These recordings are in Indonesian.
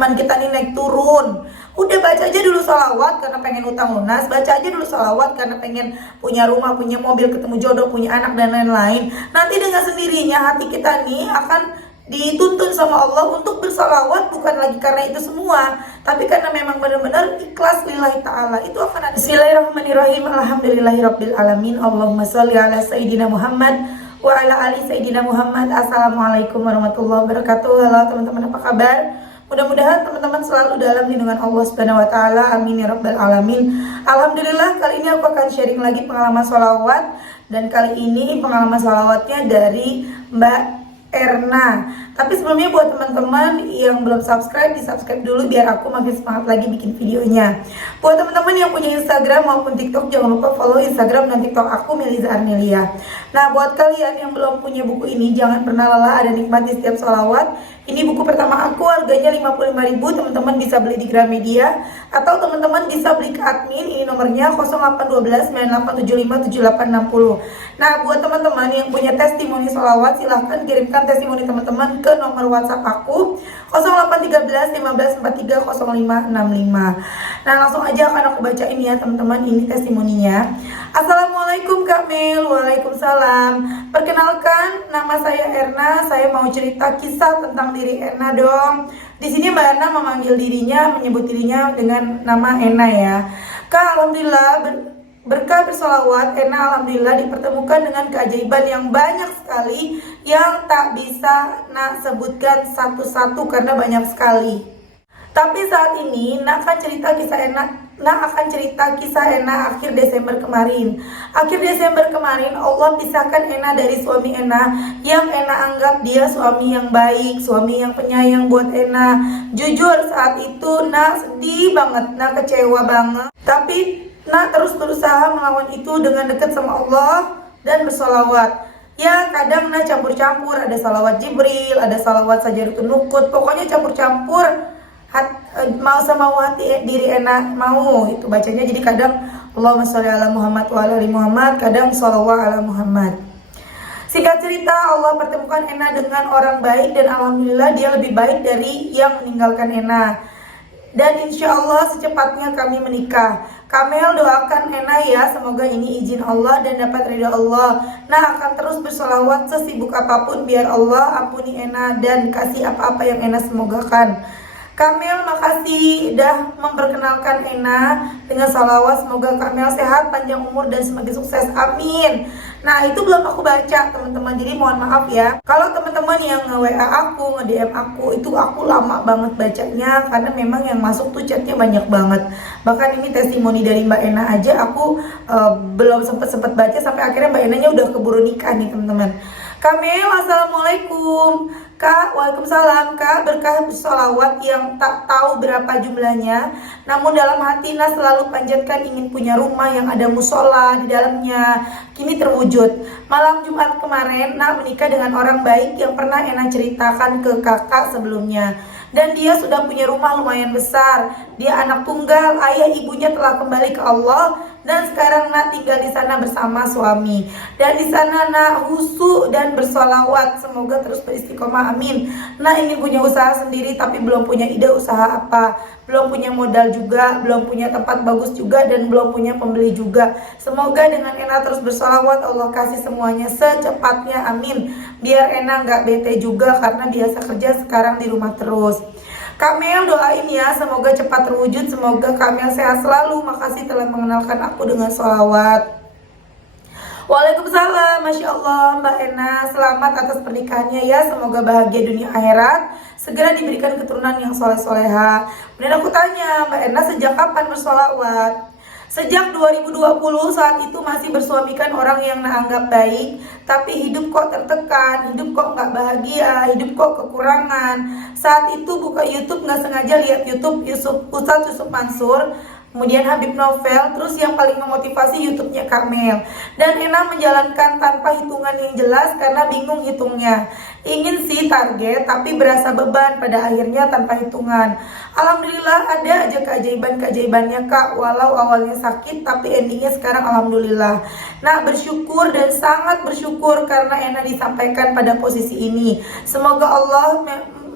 iman kita nih naik turun. Udah baca aja dulu sholawat karena pengen utang lunas, baca aja dulu sholawat karena pengen punya rumah, punya mobil, ketemu jodoh, punya anak dan lain-lain. Nanti dengan sendirinya hati kita nih akan dituntun sama Allah untuk bersalawat, bukan lagi karena itu semua, tapi karena memang benar-benar ikhlas lillahi ta'ala. Itu akan ada. Bismillahirrahmanirrahim. Alhamdulillahirabbil alamin. Allahumma sholli ala sayyidina Muhammad wa ala ali sayyidina Muhammad. Assalamualaikum warahmatullahi wabarakatuh. Halo teman-teman, apa kabar? Mudah-mudahan teman-teman selalu dalam lindungan Allah Subhanahu wa taala. Amin ya rabbal alamin. Alhamdulillah, kali ini aku akan sharing lagi pengalaman sholawat, dan kali ini pengalaman sholawatnya dari Mbak Erna. Tapi sebelumnya buat teman-teman yang belum subscribe, di subscribe dulu biar aku makin semangat lagi bikin videonya. Buat teman-teman yang punya Instagram maupun TikTok, jangan lupa follow Instagram dan TikTok aku, Meliza Arnelia. Nah, buat kalian yang belum punya buku ini, jangan pernah lelah ada nikmati setiap sholawat. Ini buku pertama aku, harganya 55.000. Teman-teman bisa beli di Gramedia atau teman-teman bisa beli ke admin. Ini nomornya 0812 9875 7860. Nah, buat teman-teman yang punya testimoni sholawat, silahkan kirimkan testimoni teman-teman ke nomor WhatsApp aku 0813 1543 0565. Nah, langsung aja akan aku bacain ya teman-teman, ini testimoninya. Assalamualaikum Kak Mel. Waalaikumsalam. Perkenalkan, nama saya Erna. Saya mau cerita kisah tentang diri Erna dong. Di sini Mbak Erna memanggil dirinya, menyebut dirinya dengan nama Erna ya. Kak, alhamdulillah berkah bersolawat, Erna alhamdulillah dipertemukan dengan keajaiban yang banyak sekali yang tak bisa nak sebutkan satu-satu karena banyak sekali. Tapi saat ini nak akan cerita kisah Erna akhir Desember kemarin. Akhir Desember kemarin Allah pisahkan Erna dari suami Erna yang Erna anggap dia suami yang baik, suami yang penyayang buat Erna. Jujur saat itu nak sedih banget, nak kecewa banget. Tapi nak terus berusaha melawan itu dengan dekat sama Allah dan bersolawat. Ya, kadang nak campur-campur, ada salawat Jibril, ada salawat Sajadatun Nukut, pokoknya campur-campur. Mau sama hati diri enak mau itu bacanya. Jadi kadang Allahumma sholli ala Muhammad wa ala ali Muhammad, kadang sholawat ala Muhammad. Singkat cerita, Allah pertemukan Ena dengan orang baik dan alhamdulillah dia lebih baik dari yang meninggalkan Ena. Dan insya Allah secepatnya kami menikah. Kamel doakan Ena ya, semoga ini izin Allah dan dapat ridha Allah. Nah, akan terus bersolawat sesibuk apapun biar Allah ampuni Ena dan kasih apa-apa yang Ena semogakan. Kamel, makasih udah memperkenalkan Ena dengan salawat. Semoga Kamel sehat, panjang umur dan semakin sukses, amin. Nah, itu belum aku baca teman-teman, jadi mohon maaf ya kalau teman-teman yang nge-WA aku, nge-DM aku, itu aku lama banget bacanya karena memang yang masuk tuh chatnya banyak banget. Bahkan ini testimoni dari Mbak Ena aja aku belum sempet baca, sampai akhirnya Mbak Enanya udah keburu nikah nih teman-teman. Kamel, assalamualaikum. Kak, waalaikumsalam. Kak, berkah sholawat yang tak tahu berapa jumlahnya, namun dalam hati Nas selalu panjatkan ingin punya rumah yang ada musola di dalamnya. Kini terwujud. Malam Jumat kemarin, Nak menikah dengan orang baik yang pernah Ena ceritakan ke kakak sebelumnya. Dan dia sudah punya rumah lumayan besar. Dia anak tunggal, ayah ibunya telah kembali ke Allah. Dan sekarang Nak tinggal di sana bersama suami. Dan di sana Nak husu dan bersolawat. Semoga terus beristiqomah, amin. Nak ingin punya usaha sendiri tapi belum punya ide usaha apa. Belum punya modal juga, belum punya tempat bagus juga, dan belum punya pembeli juga. Semoga dengan Ena terus bersolawat Allah kasih semuanya secepatnya, amin. Biar Ena gak bete juga karena biasa kerja, sekarang di rumah terus. Kamel doain ya, semoga cepat terwujud, semoga Kamel sehat selalu. Makasih telah mengenalkan aku dengan sholawat. Waalaikumsalam, Masya Allah Mbak Ena, selamat atas pernikahannya ya, semoga bahagia dunia akhirat, segera diberikan keturunan yang soleh-soleha. Kemudian aku tanya, Mbak Ena sejak kapan bersolawat? Sejak 2020, saat itu masih bersuamikan orang yang anggap baik, tapi hidup kok tertekan, hidup kok gak bahagia, hidup kok kekurangan. Saat itu buka YouTube, gak sengaja lihat YouTube Ustadz Yusuf Mansur, kemudian Habib Novel, terus yang paling memotivasi YouTube-nya Kamel. Dan Ena menjalankan tanpa hitungan yang jelas karena bingung hitungnya. Ingin sih target, tapi berasa beban pada akhirnya tanpa hitungan. Alhamdulillah ada aja keajaiban-keajaibannya Kak, walau awalnya sakit tapi endingnya sekarang alhamdulillah. Nah, bersyukur dan sangat bersyukur karena Ena disampaikan pada posisi ini. Semoga Allah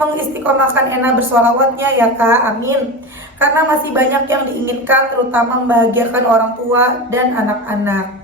mengistiqomahkan Ena bersolawatnya ya Kak, amin. Karena masih banyak yang diinginkan, terutama membahagiakan orang tua dan anak-anak.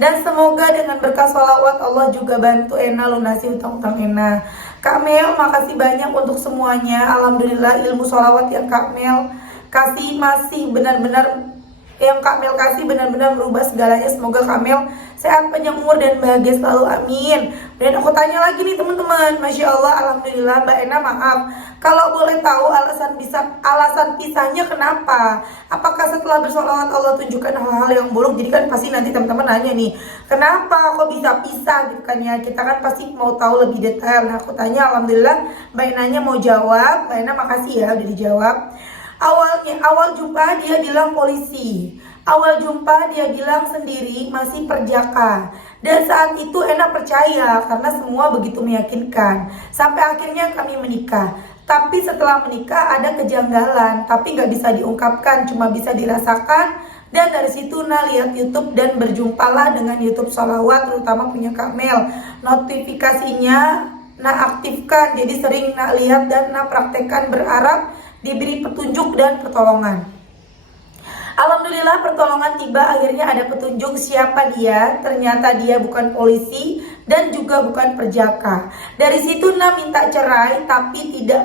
Dan semoga dengan berkah sholawat Allah juga bantu Ena lunasi utang-utang Ena. Kak Mel, makasih banyak untuk semuanya. Alhamdulillah ilmu sholawat yang Kak Mel kasih masih benar-benar, yang Kak Mel kasih benar-benar merubah segalanya. Semoga Kak Mel sehat, panjang umur dan bahagia selalu, amin. Dan aku tanya lagi nih teman-teman, Masya Allah, Alhamdulillah Mbak Ena, maaf kalau boleh tahu alasan pisahnya kenapa? Apakah setelah bersolawat Allah tunjukkan hal-hal yang buruk? Jadi kan pasti nanti teman-teman nanya nih, kenapa kok bisa pisah gitu kan ya? Kita kan pasti mau tahu lebih detail. Nah aku tanya, Alhamdulillah Mbak Enanya mau jawab. Mbak Ena makasih ya udah dijawab. Awal jumpa dia bilang polisi. Awal jumpa dia bilang sendiri masih perjaka. Dan saat itu Ena percaya karena semua begitu meyakinkan. Sampai akhirnya kami menikah. Tapi setelah menikah ada kejanggalan, tapi gak bisa diungkapkan, cuma bisa dirasakan. Dan dari situ Nah lihat YouTube dan berjumpalah dengan YouTube sholawat, terutama punya Kak Mel. Notifikasinya Nah aktifkan, jadi sering Nah lihat dan Nah praktekkan, berharap diberi petunjuk dan pertolongan. Alhamdulillah pertolongan tiba, akhirnya ada petunjuk siapa dia. Ternyata dia bukan polisi dan juga bukan perjaka. Dari situ Nah minta cerai tapi dia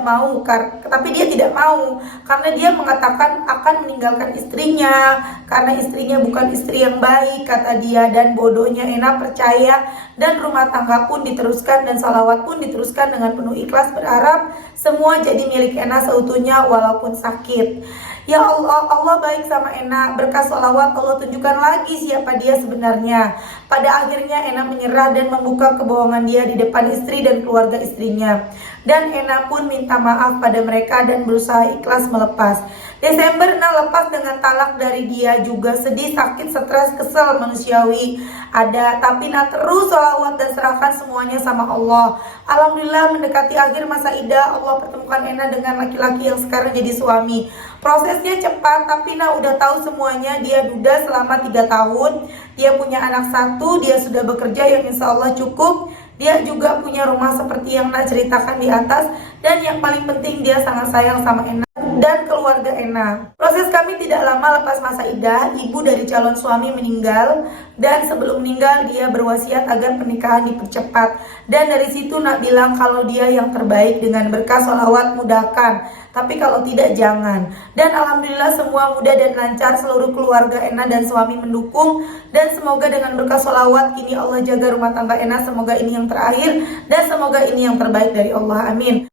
tidak mau karena dia mengatakan akan meninggalkan istrinya karena istrinya bukan istri yang baik kata dia. Dan bodohnya Ena percaya dan rumah tangga pun diteruskan dan salawat pun diteruskan dengan penuh ikhlas, berharap semua jadi milik Ena seutuhnya walaupun sakit. Ya Allah, Allah baik sama Ena. Berkah sholawat Allah tunjukkan lagi siapa dia sebenarnya. Pada akhirnya Ena menyerah dan membuka kebohongan dia di depan istri dan keluarga istrinya. Dan Ena pun minta maaf pada mereka dan berusaha ikhlas melepas. Desember Nah lepas dengan talak dari dia, juga sedih, sakit, stres, kesel, manusiawi ada. Tapi Nah terus sholawat dan serahkan semuanya sama Allah. Alhamdulillah mendekati akhir masa idah, Allah pertemukan Ena dengan laki-laki yang sekarang jadi suami. Prosesnya cepat, tapi Nah udah tahu semuanya. Dia duda selama 3 tahun. Dia punya anak 1, dia sudah bekerja yang insya Allah cukup. Dia juga punya rumah seperti yang Nah ceritakan di atas. Dan yang paling penting dia sangat sayang sama Ena dan keluarga Ena. Proses kami tidak lama lepas masa idah, ibu dari calon suami meninggal. Dan sebelum meninggal dia berwasiat agar pernikahan dipercepat. Dan dari situ Nah bilang kalau dia yang terbaik, dengan berkah sholawat mudahkan, tapi kalau tidak jangan. Dan Alhamdulillah semua mudah dan lancar, seluruh keluarga Ena dan suami mendukung. Dan semoga dengan berkah sholawat kini Allah jaga rumah tangga Ena. Semoga ini yang terakhir dan semoga ini yang terbaik dari Allah, amin.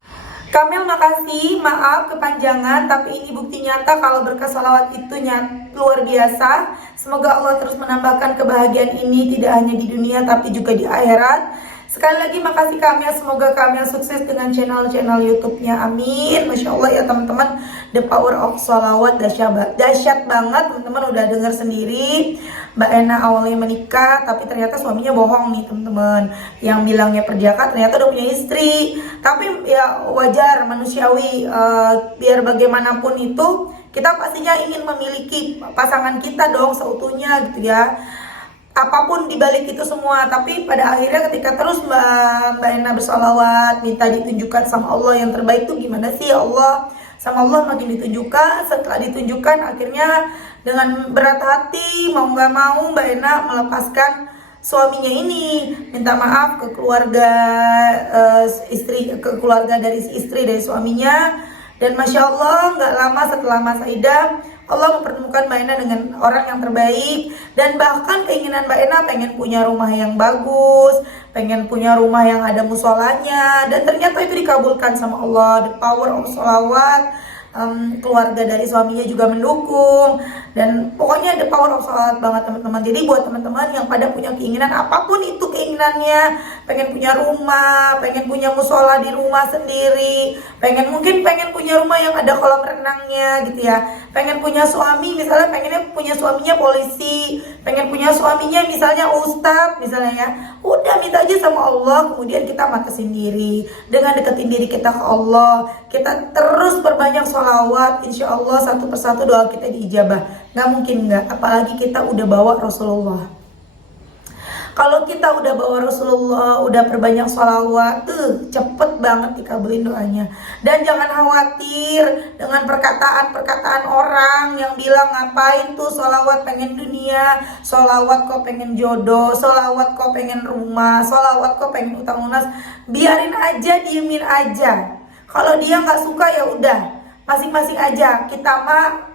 Kamil makasih, maaf kepanjangan, tapi ini bukti nyata kalau berkah sholawat itu luar biasa. Semoga Allah terus menambahkan kebahagiaan ini tidak hanya di dunia tapi juga di akhirat. Sekali lagi makasih Kamil, semoga Kamil sukses dengan channel YouTube-nya, amin. Masya Allah ya teman-teman, the power of sholawat dahsyat banget. Teman-teman udah dengar sendiri, Mbak Ena awalnya menikah tapi ternyata suaminya bohong nih teman-teman. Yang bilangnya perjaka ternyata udah punya istri. Tapi ya wajar, manusiawi, biar bagaimanapun itu kita pastinya ingin memiliki pasangan kita dong seutuhnya gitu ya. Apapun dibalik itu semua, tapi pada akhirnya ketika terus Mbak Ena bersolawat minta ditunjukkan sama Allah yang terbaik tuh gimana sih ya Allah, sama Allah makin ditunjukkan. Setelah ditunjukkan akhirnya dengan berat hati mau nggak mau Mbak Ena melepaskan suaminya ini, minta maaf ke keluarga keluarga dari istri dari suaminya. Dan Masya Allah nggak lama setelah masa idah Allah mempertemukan Mbak Ena dengan orang yang terbaik. Dan bahkan keinginan Mbak Ena pengen punya rumah yang bagus, pengen punya rumah yang ada musolanya. Dan ternyata itu dikabulkan sama Allah. The power of sholawat. Keluarga dari suaminya juga mendukung. Dan pokoknya the power of sholawat banget teman-teman. Jadi buat teman-teman yang pada punya keinginan apapun itu keinginannya, pengen punya rumah, pengen punya musola di rumah sendiri, mungkin pengen punya rumah yang ada kolam renangnya gitu ya, pengen punya suami misalnya, pengennya punya suaminya polisi, pengen punya suaminya misalnya ustadz misalnya ya, udah minta aja sama Allah. Kemudian kita matasin diri dengan deketin diri kita ke Allah, kita terus perbanyak sholawat, insya Allah satu persatu doa kita diijabah. Nggak mungkin nggak, apalagi kita udah bawa Rasulullah. Kalau kita udah bawa Rasulullah, udah perbanyak sholawat, cepet banget dikabulin doanya. Dan jangan khawatir dengan perkataan-perkataan orang yang bilang ngapain tuh sholawat pengen dunia, sholawat kok pengen jodoh, sholawat kok pengen rumah, sholawat kok pengen utang lunas. Biarin aja, diemin aja. Kalau dia nggak suka ya udah, masing-masing aja. Kita mah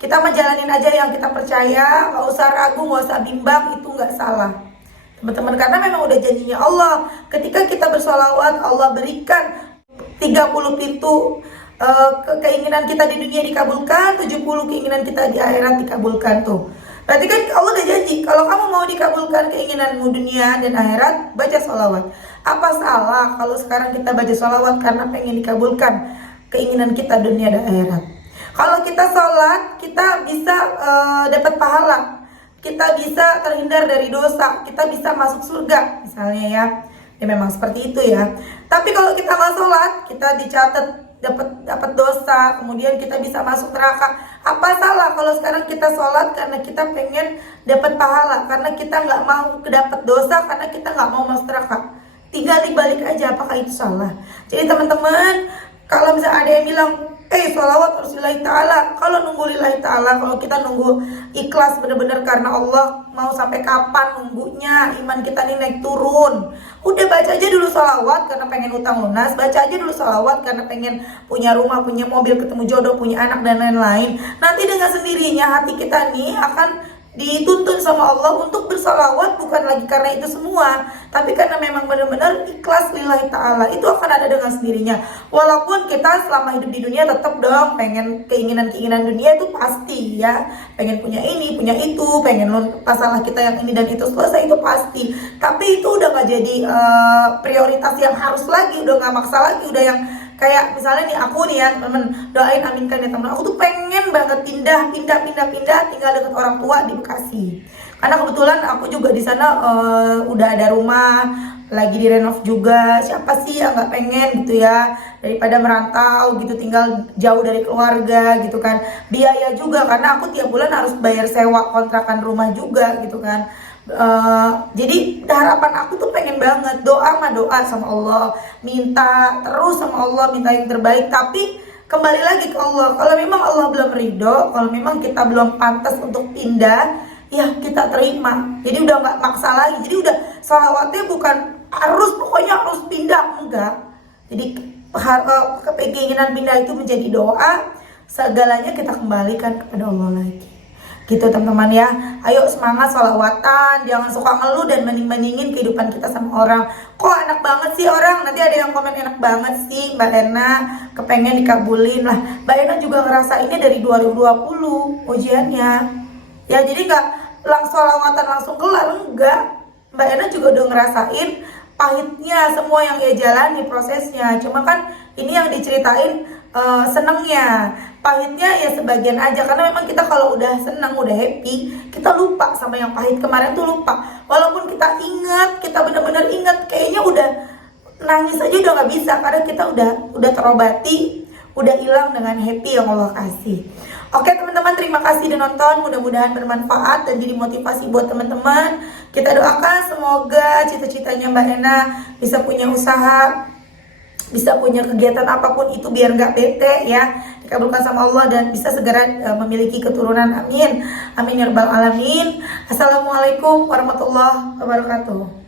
kita mah jalanin aja yang kita percaya, nggak usah ragu, nggak usah bimbang, itu nggak salah teman-teman, karena memang udah janjinya Allah. Ketika kita bersolawat, Allah berikan 30 pintu keinginan kita di dunia dikabulkan, 70 keinginan kita di akhirat dikabulkan tuh. Berarti kan Allah udah janji, kalau kamu mau dikabulkan keinginanmu dunia dan akhirat, baca sholawat. Apa salah kalau sekarang kita baca sholawat karena pengen dikabulkan keinginan kita dunia dan akhirat? Kalau kita sholat, kita bisa dapat pahala, kita bisa terhindar dari dosa, kita bisa masuk surga misalnya ya. Ya memang seperti itu ya. Tapi kalau kita nggak sholat, kita dicatat dapat dosa, kemudian kita bisa masuk neraka. Apa salah kalau sekarang kita sholat karena kita pengen dapat pahala, karena kita nggak mau dapat dosa, karena kita nggak mau masuk neraka? Tinggal dibalik aja, apakah itu salah? Jadi teman-teman, kalau misalnya ada yang bilang, sholawat harus lillahi ta'ala. Kalau nunggu lillahi ta'ala, kalau kita nunggu ikhlas bener-bener karena Allah, mau sampai kapan nunggunya? Iman kita nih naik turun. Udah baca aja dulu sholawat karena pengen utang lunas, baca aja dulu sholawat karena pengen punya rumah, punya mobil, ketemu jodoh, punya anak dan lain-lain. Nanti dengan sendirinya hati kita nih akan dituntun sama Allah untuk bersalawat, bukan lagi karena itu semua, tapi karena memang benar-benar ikhlas lillahi ta'ala. Itu akan ada dengan sendirinya. Walaupun kita selama hidup di dunia tetap dong pengen keinginan-keinginan dunia itu pasti ya, pengen punya ini, punya itu, pengen masalah kita yang ini dan itu selesai, itu pasti. Tapi itu udah gak jadi prioritas yang harus lagi, udah gak maksa lagi, udah yang kayak misalnya nih aku nih ya temen, doain aminkan ya temen, aku tuh pengen banget pindah tinggal dekat orang tua di Bekasi. Karena kebetulan aku juga di sana udah ada rumah, lagi direnov juga. Siapa sih yang nggak pengen gitu ya, daripada merantau gitu, tinggal jauh dari keluarga gitu kan. Biaya juga karena aku tiap bulan harus bayar sewa kontrakan rumah juga gitu kan. Jadi harapan aku tuh pengen banget doa sama Allah, minta terus sama Allah, minta yang terbaik. Tapi kembali lagi ke Allah, kalau memang Allah belum ridho, kalau memang kita belum pantas untuk pindah, ya kita terima. Jadi udah nggak maksa lagi. Jadi udah sholawatnya bukan pokoknya harus pindah, enggak. Jadi keinginan pindah itu menjadi doa, segalanya kita kembalikan kepada Allah lagi. Gitu teman-teman ya. Ayo semangat sholawatan, jangan suka ngeluh dan banding-bandingin kehidupan kita sama orang. Kok enak banget sih orang, nanti ada yang komen enak banget sih Mbak Lena, kepengen dikabulin lah. Mbak Lena juga ngerasainnya dari 2020 ujiannya ya, jadi nggak sholawatan langsung kelar, enggak. Mbak Lena juga udah ngerasain pahitnya semua yang ia jalani prosesnya. Cuma kan ini yang diceritain senengnya, pahitnya ya sebagian aja, karena memang kita kalau udah senang, udah happy, kita lupa sama yang pahit kemarin tuh, lupa. Walaupun kita ingat, kita benar-benar ingat, kayaknya udah nangis aja udah nggak bisa, karena kita udah terobati, udah hilang dengan happy yang Allah kasih. Oke teman-teman, terima kasih udah nonton, mudah-mudahan bermanfaat dan jadi motivasi buat teman-teman. Kita doakan semoga cita-citanya Mbak Lena bisa punya usaha, bisa punya kegiatan apapun itu biar nggak bete ya, dikabulkan sama Allah dan bisa segera memiliki keturunan. Amin, amin ya rabbal alamin. Assalamualaikum warahmatullahi wabarakatuh.